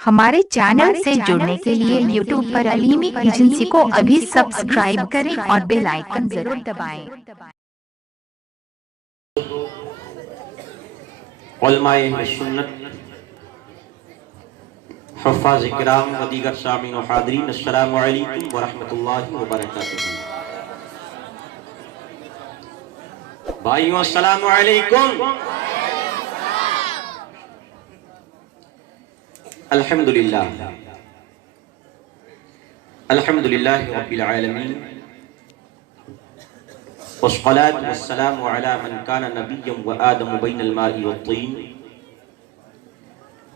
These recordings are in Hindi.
हमारे चैनल से जुड़ने के लिए YouTube पर अलीमी एजेंसी को अभी सब्सक्राइब करें और बेल आइकन जरूर दबाएं। उलमाए सुन्नत, हुफ़्फ़ाज़ किराम व दीगर सामीन व हाज़रीन, अस्सलामु अलैकुम व रहमतुल्लाहि व बरकातुहू। भाइयों अस्सलामु अलैकुम। अल्हम्दुलिल्लाह अल्हम्दुलिल्लाहि रब्बिल आलमीन वस्सलातु वस्सलामु अला मन काना नबिय्यन व आदम बैनल माइ वत्तीन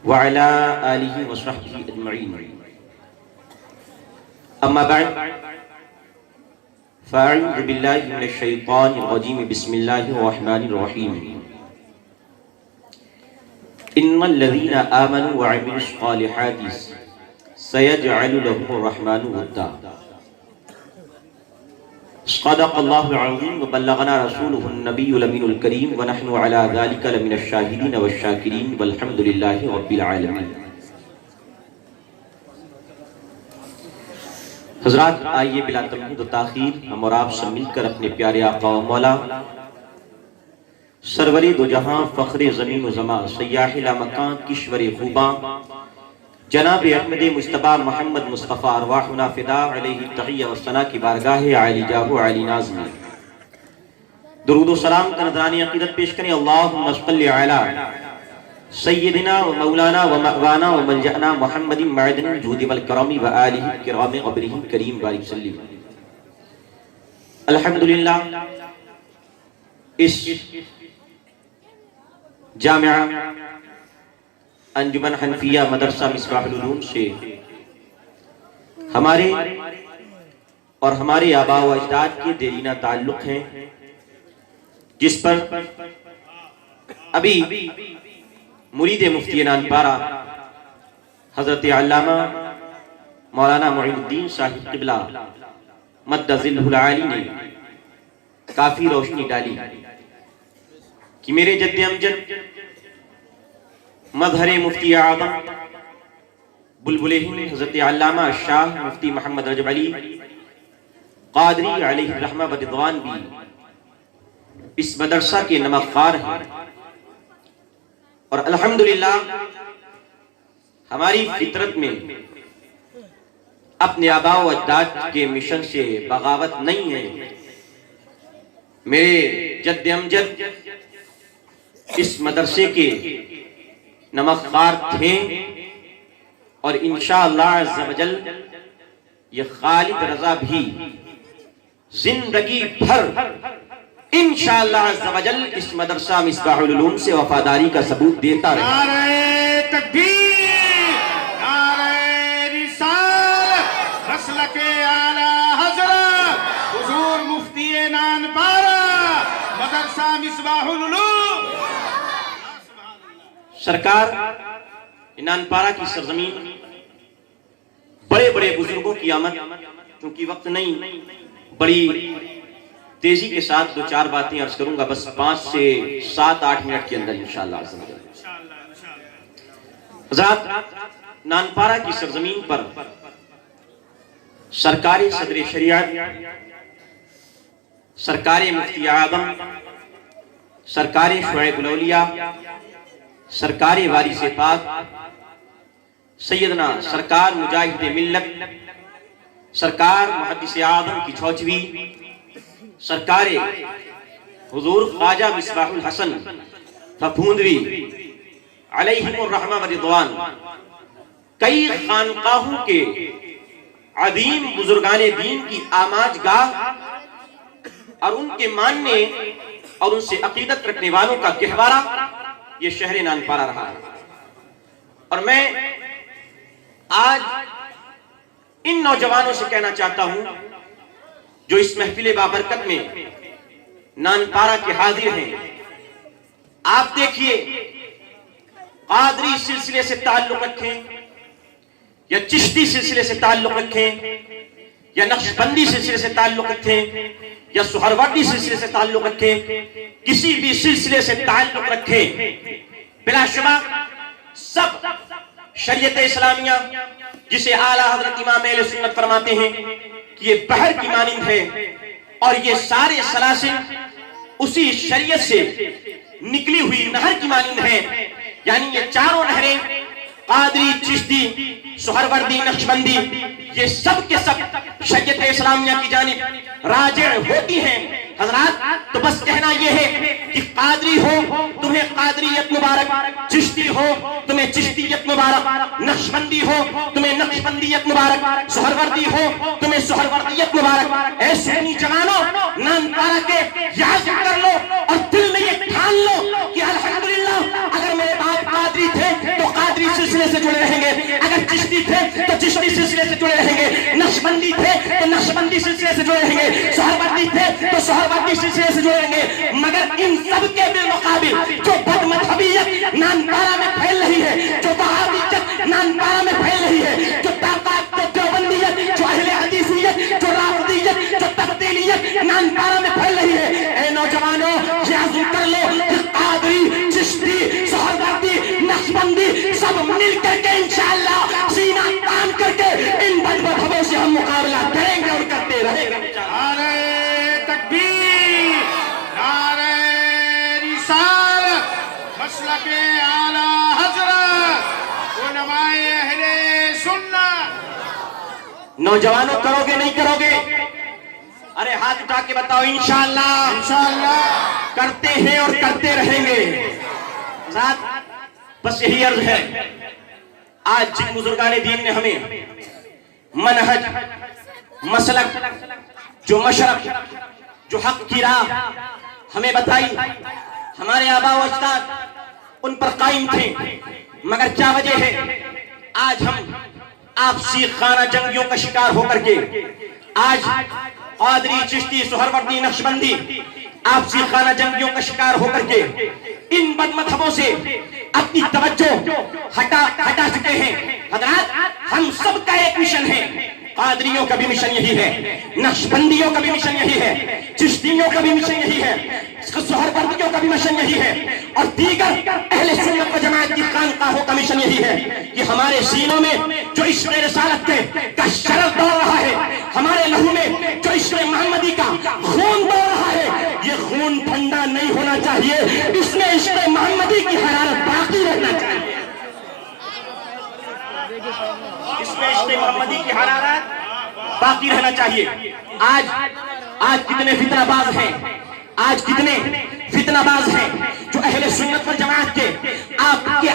व अला आलिहि व सहबिहि अजमईन। अम्मा बअद फ़अऊज़ु बिल्लाहि मिनश शैतानिर रजीम। बिस्मिल्लाहिर रहमानिर रहीम। इन्नल्लज़ीना आमनू व अमिलुस सालिहाति सयजअलु लहुमुर रहमानु वद्दा। सदक़ल्लाहुल अज़ीम व बल्लगना रसूलुहुन नबियुल अमीनुल करीम व नहनु अला ज़ालिका लमिनश शाहिदीन वश शाकिरीन वल्हम्दुलिल्लाहि रब्बिल आलमीन। हज़रात, आइए बिला तमहीद व ताख़ीर हम और आप सब मिलकर अपने प्यारे आका व मौला सरवरे दो जहां फ़ख्रे ज़मीन व ज़मा सय्याहिल मकान किश्वरे ख़ूबा जनाब अहमद मुज्तबा मोहम्मद मुस्तफ़ा अरवाहुना फ़िदा अलैहि तहिय्या व सना की बारगाह आली जाहु आली नाज़ में दुरूद व सलाम का नज़रानी अक़ीदत पेश करें। अल्लाहुम्मा सल्लि अला सय्यदिना व मौलाना व मअवाना व मलजअना मुहम्मदिन मअदनिल जूदि वल करमी व आलिहि किराम क़ब्रिहि करीम बारिक सल्लिम। अल्हम्दुलिल्लाह, इस जामिया अंजुमन हनफिया मदरसा मिसबाहुल उलूम से हमारे और हमारे आबा व अजदाद के देरीना ताल्लुक हैं, जिस पर अभी मुरीद मुफ्ती नानपारा हजरत अल्लामा मौलाना मुईनुद्दीन साहिब क़िबला मद्दज़िल्हुल आली ने काफी रोशनी डाली कि मेरे जद्दे अमजद मज़हरे मुफ्ती आज़म बुलबुले हिंद हज़रत अल्लामा शाह मुफ्ती मोहम्मद रजब अली क़ादरी अलैहि रहमा व रिज़वान भी इस मदरसा के नमक़ार हैं। और अल्हम्दुलिल्लाह, हमारी फितरत में अपने आबा व अजदाद के मिशन से बगावत नहीं है। मेरे जद्दे अमजद इस मदरसे के नमक़ार थे और इंशाअल्लाह अज़्ज़ा वजल ये खालिद रज़ा भी जिंदगी भर इंशाअल्लाह अज़्ज़ा वजल इस मदरसा मिसबाहुल उलूम से वफादारी का सबूत देता रहे। नारे तकबीर, नारे रिसालत, मसलके आला हज़रत हुज़ूर मुफ्ती नानपारा मदरसा मिसबाहुल उलूम। सरकार नानपारा की सरजमीन बड़े बड़े बुजुर्गों की आमद, क्योंकि वक्त नहीं, बड़ी तेजी के साथ दो चार बातें अर्ज करूंगा, बस 5 से 7-8 मिनट के अंदर इंशाअल्लाह। हज़रात, नानपारा की सरजमीन पर सरकारी सदर शरीयत, सरकारी मुफ्ती आज़म, सरकारी शुएबुल औलिया, सरकारी वारिस पाक सैयदना सरकार मुजाहिद मिल्लत, सरकार मुहद्दिस आज़म की छौचवी, सरकार हुजूर ख्वाजा मिसबाहुल हसन फफूंदवी अलैहिमुर रहमा व रिज़वान, कई खानकाहों के अदीम बुजुर्गाने दीन की आमाजगाह और उनके मानने और उनसे अकीदत रखने वालों का गहवारा ये शहर नानपारा रहा है। और मैं आज इन नौजवानों से कहना चाहता हूं जो इस महफिल बाबरकत में नानपारा के हाजिर हैं, आप देखिए, कादरी सिलसिले से ताल्लुक रखें या चिश्ती सिलसिले से ताल्लुक रखें या नक्शबंदी सिलसिले से ताल्लुक रखें या सुहरवर्दी सिलसिले से ताल्लुक रखें, किसी भी सिलसिले से ताल्लुक रखें, बिलाशुबा सब शरीयत इस्लामिया जिसे आला हजरत इमाम अहले सुन्नत फरमाते हैं कि ये बहर की मानिंद है और ये सारे सलासिल उसी शरीयत से निकली हुई नहर की मानिंद है। यानी ये चारों नहरें कादरी, चिश्ती, सुहरवर्दी, नक्शबंदी, ये सब के सब शरीयत इस्लामिया की जानिब राजिअ होती हैं। हजरात, तो बस कहना यह है कि कादरी हो तुम्हें कादरियत मुबारक, चिश्ती हो तुम्हें चिश्तियत मुबारक, नक्शबंदी हो तुम्हें नक्शबंदियत मुबारक, सुहरवर्दी हो तुम्हें सुहरवर्दियत मुबारक। ऐ सुन्नी जवानों, नामपारा के याद कर लो और दिल में ये ठान लो कि अल्हम्दुलिल्लाह, अगर मेरे बाप कादरी थे तो कादरी सिलसिले से जुड़े रहेंगे, अगर चिश्ती थे तो चिश्ती सिलसिले से जुड़े रहेंगे, नक्शबंदी थे तो नक्शबंदी सिलसिले से जुड़े रहेंगे, सुहरवर्दी थे तो सुहरवर्दी सिलसिले से जुड़े रहेंगे। मगर इन सब के बिलमुकाबिल जो बदमज़हबियत नानपारा में फैल रही है, जो वहाबियत नानपारा में फैल रही है, जो ताकत, जो देवबंदियत, जो अहले हदीसियत, जो राफिदियत, जो तब्दीलियत नानपारा में फैल रही है। ऐ नौजवानों, याद कर लो कि कादरी, चिश्ती, सुहरवर्दी, नक्शबंदी सब मिलकर के इंशाअल्लाह सीना तान करके इन बदमज़हबों से हम मुकाबला करेंगे और करते रहेंगे। नारे तकबीर, नारे रिसालत, मसलके आला हज़रत, उलमाए अहले सुन्नत। नौजवानों, करोगे नहीं करोगे? अरे हाथ उठा के बताओ। इंशाअल्लाह, इंशाअल्लाह करते हैं और करते रहेंगे। साथ बस यही अर्ज है, आज जिन बुजुर्गाने दीन ने हमें मनहज, मसलक, जो मशरक, जो हक की राह हमें बताई, हमारे आबा व अजदाद उन पर कायम थे। मगर क्या वजह है आज हम आपसी खाना जंगियों का शिकार होकर के आज कादरी, चिश्ती, सुहरवर्दी, नक्शबंदी आपसी खाना जंगियों का शिकार होकर के इन बदमज़हबों से अपनी तवज्जो हटा चुके हैं। हज़रात, हम सब का एक मिशन है। कादरियों का भी मिशन यही है, नक्शबंदियों का भी मिशन यही है, चिश्तियों का भी मिशन यही है, सुहरवर्दियों का भी मिशन यही है और दीगर अहले सुन्नत व जमात की खानकाहों का मिशन यही है कि हमारे सीनों में जो इश्क़ रिसालत का शरफ दौड़ रहा है, हमारे लहू में जो इश्क़ मोहम्मदी का खून दौड़ रहा है, ये खून ठंडा नहीं होना चाहिए, इसमें इश्क़ मोहम्मदी की हरारत बाकी रहना चाहिए, इसमें इश्क़ मोहम्मदी की हरारत बाकी रहना चाहिए। आज कितने फितनाबाज हैं, आज कितने फितनाबाज हैं जो अहले सुन्नत वल जमात के आपके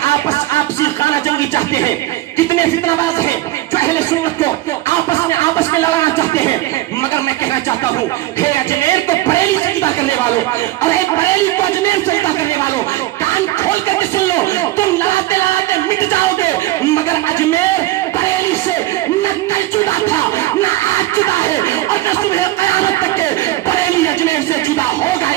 आपसी खाना जंगी चाहते हैं। कितने फितनाबाज हैं जो अहले सुन्नत को आपस में लड़ाना चाहते हैं। मगर मैं कहना चाहता हूँ, हे अजमेर को बरेली से जुदा करने वालों और हे बरेली को अजमेर से जुदा करने वालों, कान खोल करके सुन लो, तुम लड़ाते लड़ाते मिट जाओगे, मगर अजमेर बरेली से न कल जुदा था, न आज जुदा है और न सुबह क़यामत तक के बरेली अजमेर से जुदा होगा।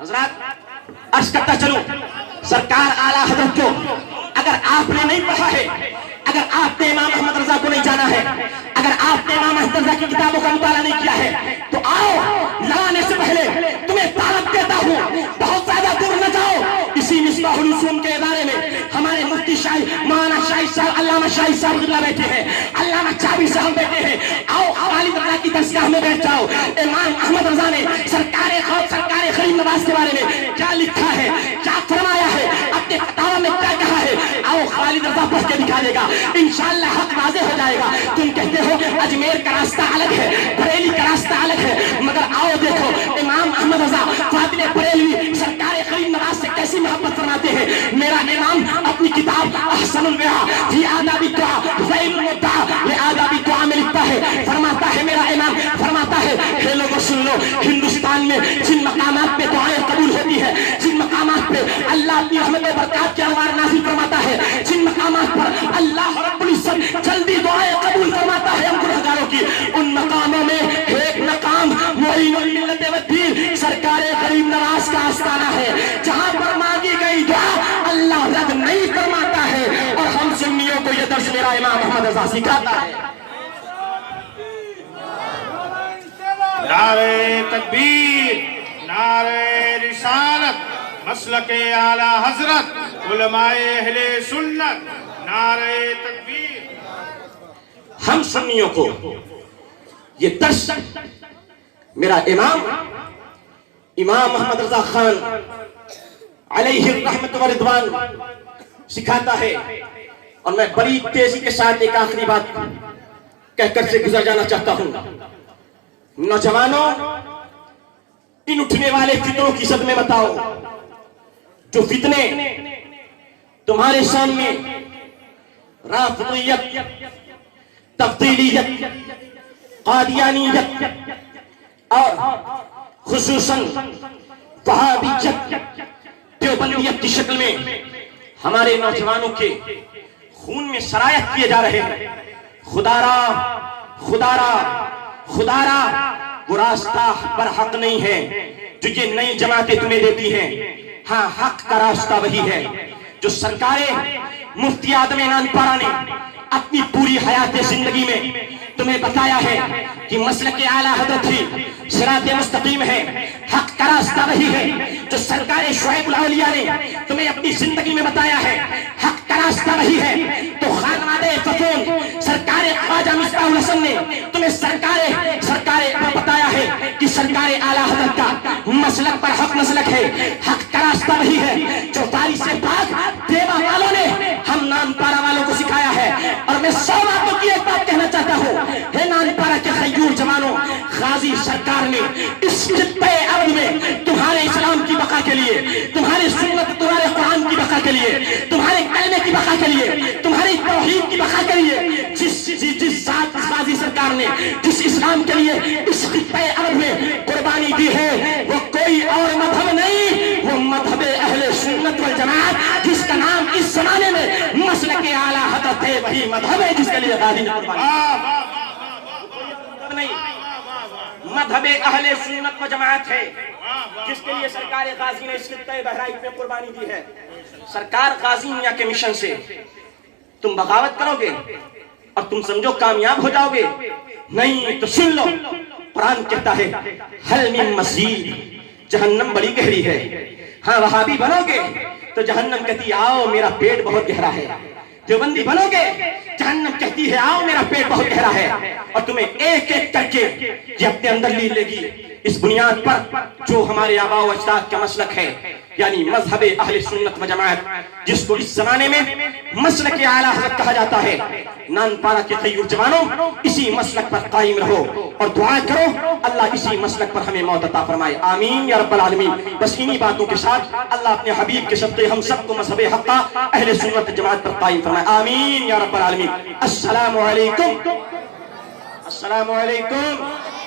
हज़रात, अर्ज़ करता चलूं, सरकार आला हज़रत को अगर आपने नहीं पढ़ा है, अगर आपने इमाम अहमद रज़ा को नहीं जाना है, अगर आपने इमाम अहमद रज़ा की किताबों का मुताला नहीं किया है, तो आओ, लड़ाने से पहले तुम्हें दावत देता हूँ, बहुत ज्यादा दूर न जाओ। इसी मिसबाहुल उसूल के इदारे में हमारे मुफ्ती शाही, मौलाना शाही साहब, अल्लामा शाही साहब गिला बैठे हैं, अल्लामा चाबी साहब बैठे हैं। आओ, खालिद रज़ा की दरगाह में बैठ जाओ। इमाम अहमद रज़ा ने सरकारे गरीब नवाज के बारे में क्या लिखा है, क्या फरमाया है, अपने फतवा में क्या कहा है, आओ खालिद रज़ा पढ़ के दिखा देगा, इंशाअल्लाह हक वाज़ेह हो जाएगा। तुम कहते हो अजमेर का रास्ता अलग है, बरेली का रास्ता अलग है, मगर आओ देखो इमाम अहमद रज़ा फातिले बरेलवी सरकारे गरीब नवाज से कैसी मोहब्बत फरमाते हैं। मेरा इमाम अपनी किताब अहसनुल बिहा फी आदाबी दुआ ग़ैरुल मुद्दा व आदाबी दुआ में लिखता है, फरमाता है मेरा इमाम, फरमाता है, हे लोगों सुन लो, हिंदुस्तान में जिन मकामात पे दुआएं कबूल होती है, जिन मकामात पे अल्लाह अपनी रहमत व बरकत के अनवार नाज़िल फरमाता है, जिन मकामात पर अल्लाह रब्बुल इज्जत जल्दी दुआएं कबूल फरमाता है हम गुनहगारों की, उन मकामों में एक मकाम मोइनुल मिल्लत व दीन सरकारे गरीब नवाज का आस्थाना है, जहां पर मांगी गई दुआ अल्लाह रद्द नहीं मेरा इमाम मोहम्मद रजा सिखाता है। नारे तकबीर, नारे रिसालत, मसलके आला हजरत, उलमाए अहले सुन्नत, नारे तकबीर। हम सुन्नियों को ये दर्श मेरा इमाम मोहम्मद रजा खान अलैहि रहमत व रिदवान सिखाता है। और मैं बड़ी तेजी के साथ एक आखिरी बात कहकर से गुजर जाना चाहता हूं। नौजवानों, इन उठने वाले फितरों की सद में बताओ, जो फितने तुम्हारे सामने राफिदियत, तब्दीलियत, कादियानियत और खुसूसन वहाबियत, देवबंदियत की शक्ल में हमारे नौजवानों के खून में सरायत किए जा रहे हैं। खुदारा खुदारा खुदारा वो रास्ता पर हक नहीं है जो ये नई जमातें तुम्हें देती हैं। हाँ, हक का रास्ता वही है जो सरकारें मुफ्ती आदम नानपारा ने अपनी पूरी हयात जिंदगी में तुम्हें बताया है कि मसलक आला हदरत ही सिरात मुस्तकीम है। हक का रास्ता वही है जो सरकार शुएब औलिया ने तुम्हें अपनी जिंदगी में बताया है। हक का रास्ता वही है तो खानवादे फतून सरकार ख्वाजा मिसबाहुल हसन ने तुम्हें सरकार बताया है कि सरकार आला हदरत का मसलक पर हक मसलक है। हक का रास्ता वही है जो वारिस पाक देवा वालों ने हम नानपारा वालों को सिखाया है। और मैं 100 बातों की एक बात कहना चाहता हूँ, हे नानपारा के खयूर जवानों, गाजी सरकार ने इस खित्ते अर्द में तुम्हारे इस्लाम की बका के लिए, तुम्हारे सुन्नत, तुम्हारे कुरान की बका के लिए, तुम्हारे कलमे की बका के लिए, तुम्हारी तौहीद की बका के लिए जिस गाजी सरकार ने जिस इस्लाम के लिए इस खित्ते अर्द में कुर्बानी दी है वो कोई और मजहब नहीं, वो मजहब अहले सुन्नत वल जमात जिसका नाम इस जमाने में मसलक आला हदरत है, वही मजहब है जिसके लिए गाजी ने कुर्बानी नहीं। मजहब अहले सुन्नत व जमात है जिसके लिए सरकार गाजी ने इस खित्ते बहराइच में कुर्बानी दी है। सरकार गाजी मियां के मिशन से तुम बगावत करोगे और तुम समझो कामयाब हो जाओगे? नहीं, तो सुन लो, कुरान कहता है हल मिन मज़ीद, जहन्नम बड़ी गहरी है। हाँ, वहाबी बनोगे तो जहन्नम कहती है आओ मेरा पेट बहुत गहरा है। देवबंदी बनोगे, जहन्नम कहती है आओ मेरा पेट बहुत गहरा है। और तुम्हें एक एक करके ये अपने अंदर ली लेगी इस बुनियाद पर जो हमारे आबा व अजदाद का मसलक है, यानी मजहब अहले सुन्नत व जमात, जिसको इस जमाने में मसलक आला हज़रत कहा जाता है। नानपारा के खयूर जवानों, इसी मसलक पर कायम रहो और दुआ करो अल्लाह इसी मसलक पर हमें मौत अता फरमाए। आमीन या रब्बल आलमीन। बस इन्हीं बातों के साथ अल्लाह अपने हबीब के सदक़े हम सबको मजहब हक़्क़ा अहले सुन्नत जमात पर कायम फरमाए। आमीन या रब्बल आलमीन। अस्सलामु अलैकुम, अस्सलामु अलैकुम।